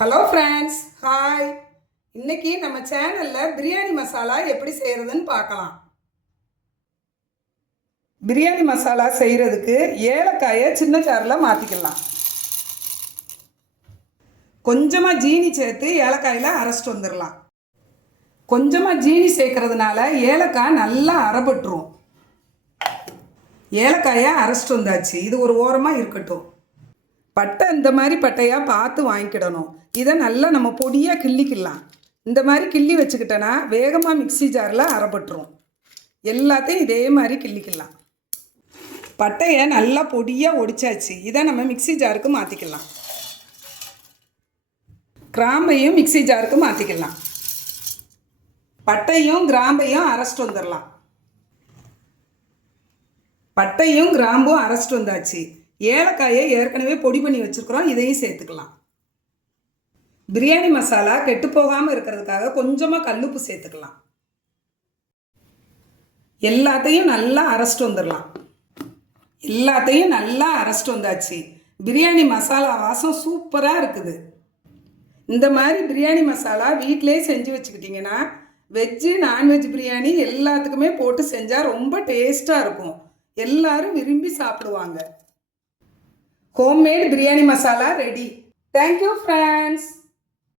Hello friends, hi. இன்னைக்கு நம்ம சேனலில் பிரியாணி மசாலா எப்படி செய்கிறதுன்னு பார்க்கலாம். பிரியாணி மசாலா செய்கிறதுக்கு ஏலக்காயை சின்ன ஜாரில் மாற்றிக்கலாம். கொஞ்சமாக ஜீனி சேர்த்து ஏலக்காயில் அரைச்சிட்டு வந்துடலாம். கொஞ்சமாக ஜீனி சேர்க்கறதுனால ஏலக்காய் நல்லா அரைப்பட்டுரும். ஏலக்காயை அரைச்சிட்டு வந்தாச்சு. இது ஒரு ஓரமாக இருக்கட்டும். பட்டை இந்த மாதிரி பட்டையாக பார்த்து வாங்கிக்கிடணும். இதை நல்லா நம்ம பொடியாக கிள்ளிக்கலாம். இந்த மாதிரி கிள்ளி வச்சுக்கிட்டோன்னா வேகமாக மிக்சி ஜாரில் அரைப்பட்டுரும். எல்லாத்தையும் இதே மாதிரி கிள்ளிக்கலாம். பட்டையை நல்லா பொடியாக ஒடிச்சாச்சு. இதை நம்ம மிக்சி ஜாருக்கு மாற்றிக்கலாம். கிராம்பையும் மிக்சி ஜாருக்கு மாற்றிக்கலாம். பட்டையும் கிராம்பையும் அரைச்சிட்டு வந்துடலாம். பட்டையும் கிராம்பும் அரைச்சிட்டு வந்தாச்சு. ஏலக்காயை ஏற்கனவே பொடி பண்ணி வச்சுருக்குறோம். இதையும் சேர்த்துக்கலாம். பிரியாணி மசாலா கெட்டு போகாமல் இருக்கிறதுக்காக கொஞ்சமாக கல்லுப்பு சேர்த்துக்கலாம். எல்லாத்தையும் நல்லா அரைச்சிட்டு வந்துடலாம். எல்லாத்தையும் நல்லா அரைச்சிட்டு வந்தாச்சு. பிரியாணி மசாலா வாசம் சூப்பராக இருக்குது. இந்த மாதிரி பிரியாணி மசாலா வீட்டிலே செஞ்சு வச்சுக்கிட்டிங்கன்னா வெஜ்ஜு நான்வெஜ் பிரியாணி எல்லாத்துக்குமே போட்டு செஞ்சால் ரொம்ப டேஸ்ட்டாக இருக்கும். எல்லாரும் விரும்பி சாப்பிடுவாங்க. Homemade biryani masala ready. Thank you friends.